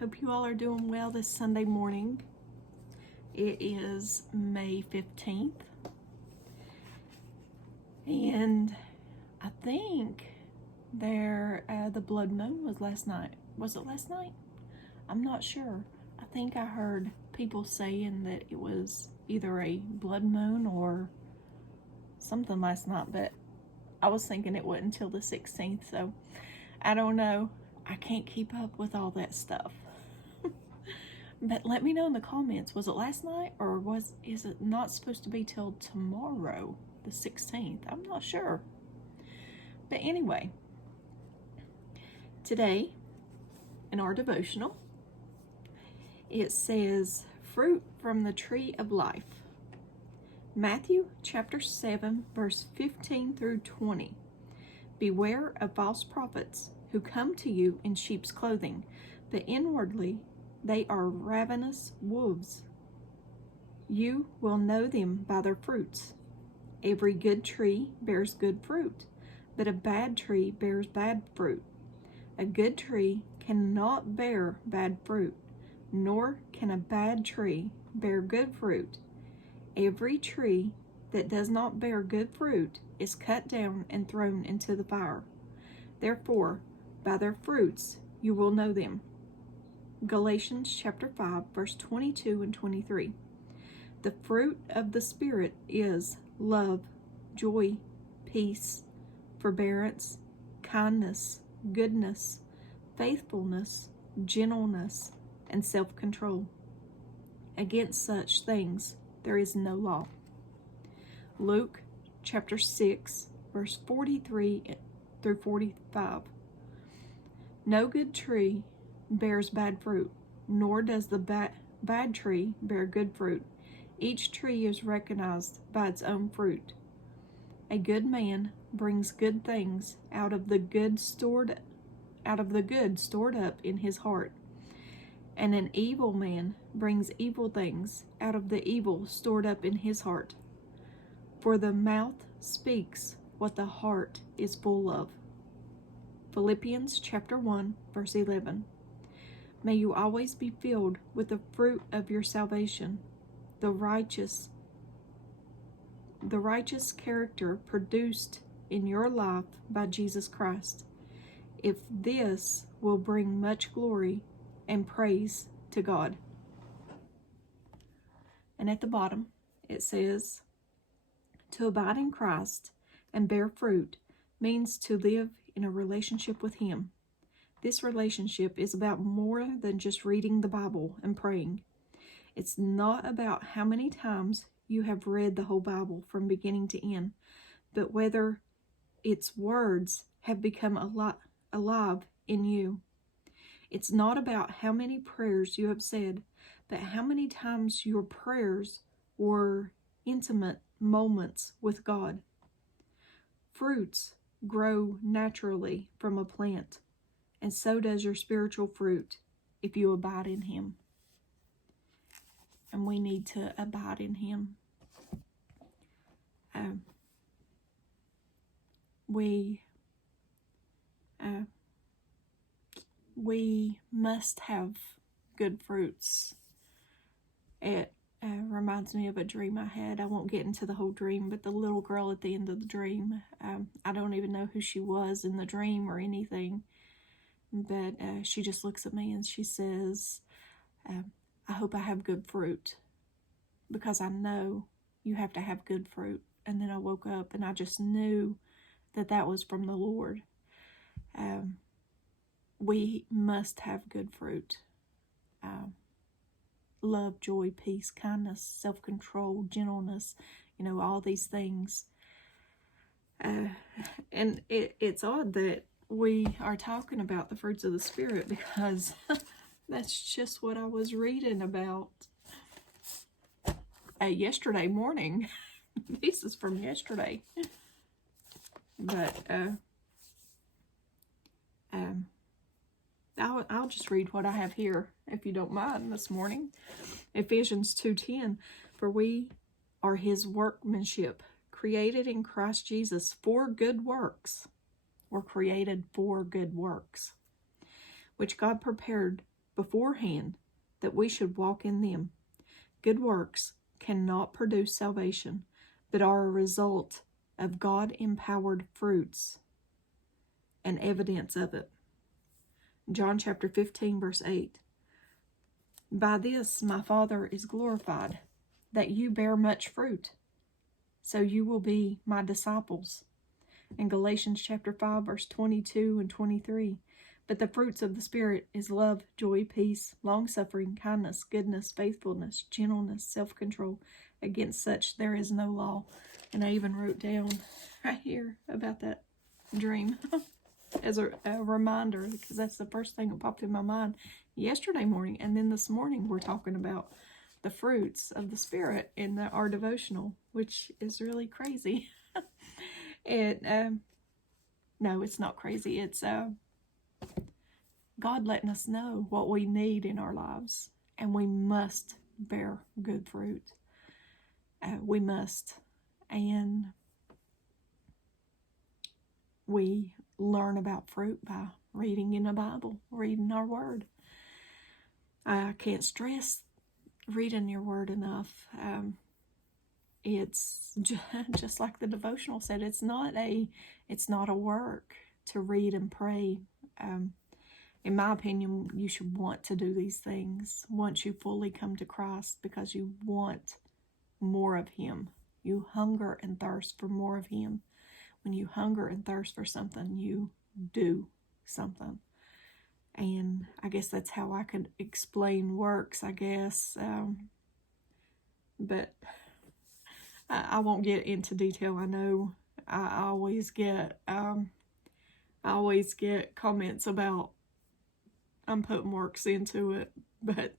Hope you all are doing well this Sunday morning. It is May 15th. And I think the blood moon was last night. Was it last night? I'm not sure. I think I heard people saying that it was either a blood moon or something last night, but I was thinking it wasn't until the 16th, so I don't know. I can't keep up with all that stuff. But let me know in the comments, was it last night or is it not supposed to be till tomorrow, the 16th? I'm not sure. But anyway, today in our devotional, it says, fruit from the tree of life. Matthew chapter 7, verse 15 through 20. Beware of false prophets who come to you in sheep's clothing, but inwardly they are ravenous wolves. You will know them by their fruits. Every good tree bears good fruit, but a bad tree bears bad fruit. A good tree cannot bear bad fruit, nor can a bad tree bear good fruit. Every tree that does not bear good fruit is cut down and thrown into the fire. Therefore, by their fruits you will know them. Galatians chapter 5, verse 22 and 23. The fruit of the Spirit is love, joy, peace, forbearance, kindness, goodness, faithfulness, gentleness, and self-control. Against such things there is no law. Luke chapter 6, verse 43 through 45. No good tree bears bad fruit, nor does the bad tree bear good fruit. Each tree is recognized by its own fruit. A good man brings good things out of the good stored up in his heart, and an evil man brings evil things out of the evil stored up in his heart. For the mouth speaks what the heart is full of. Philippians chapter 1, verse 11. May you always be filled with the fruit of your salvation, the righteous character produced in your life by Jesus Christ. If this will bring much glory and praise to God. And at the bottom, it says, to abide in Christ and bear fruit means to live in a relationship with Him. This relationship is about more than just reading the Bible and praying. It's not about how many times you have read the whole Bible from beginning to end, but whether its words have become alive in you. It's not about how many prayers you have said, but how many times your prayers were intimate moments with God. Fruits grow naturally from a plant, and so does your spiritual fruit if you abide in Him. And we need to abide in Him. We must have good fruits. It reminds me of a dream I had. I won't get into the whole dream, but the little girl at the end of the dream, I don't even know who she was in the dream or anything, but she just looks at me and she says, I hope I have good fruit, because I know you have to have good fruit. And then I woke up and I just knew that that was from the Lord. We must have good fruit. Love, joy, peace, kindness, self-control, gentleness, all these things. And it's odd that we are talking about the fruits of the Spirit, because that's just what I was reading about yesterday morning. This is from yesterday. But I'll just read what I have here, if you don't mind, this morning. Ephesians 2:10, for we are His workmanship, created in Christ Jesus for good works. We're created for good works, which God prepared beforehand that we should walk in them. Good works cannot produce salvation, but are a result of God-empowered fruits and evidence of it. John chapter 15, verse 8. By this my Father is glorified, that you bear much fruit, so you will be my disciples. In Galatians chapter 5, verse 22 and 23. But the fruits of the Spirit is love, joy, peace, long-suffering, kindness, goodness, faithfulness, gentleness, self-control. Against such there is no law. And I even wrote down right here about that dream as a reminder, because that's the first thing that popped in my mind yesterday morning. And then this morning we're talking about the fruits of the Spirit in our devotional, which is really crazy. No, it's not crazy. It's God letting us know what we need in our lives, and we must bear good fruit. We must. And we learn about fruit by reading in the Bible, reading our Word. I can't stress reading your Word enough. It's just like the devotional said, it's not a work to read and pray. In my opinion, you should want to do these things once you fully come to Christ, because you want more of Him. You hunger and thirst for more of Him. When you hunger and thirst for something, you do something. And I guess that's how I could explain works, I guess. But I won't get into detail. I know I always get comments about I'm putting works into it, but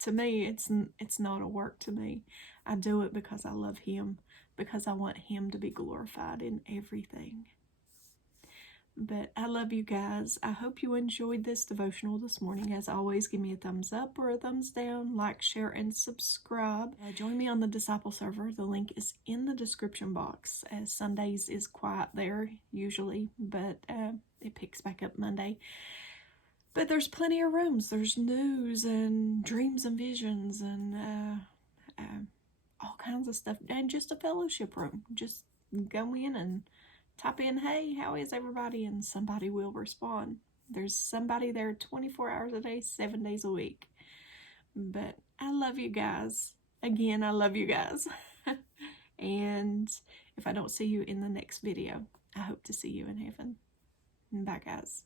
to me, it's not a work to me. I do it because I love Him, because I want Him to be glorified in everything. But I love you guys. I hope you enjoyed this devotional this morning. As always, give me a thumbs up or a thumbs down, like, share, and subscribe. Join me on the Disciple server. The link is in the description box. Sundays is quiet there usually, but it picks back up Monday. But there's plenty of rooms. There's news and dreams and visions and all kinds of stuff. And just a fellowship room. Just go in and type in, hey, how is everybody? And somebody will respond. There's somebody there 24 hours a day, 7 days a week. But I love you guys. Again, I love you guys. And if I don't see you in the next video, I hope to see you in heaven. Bye, guys.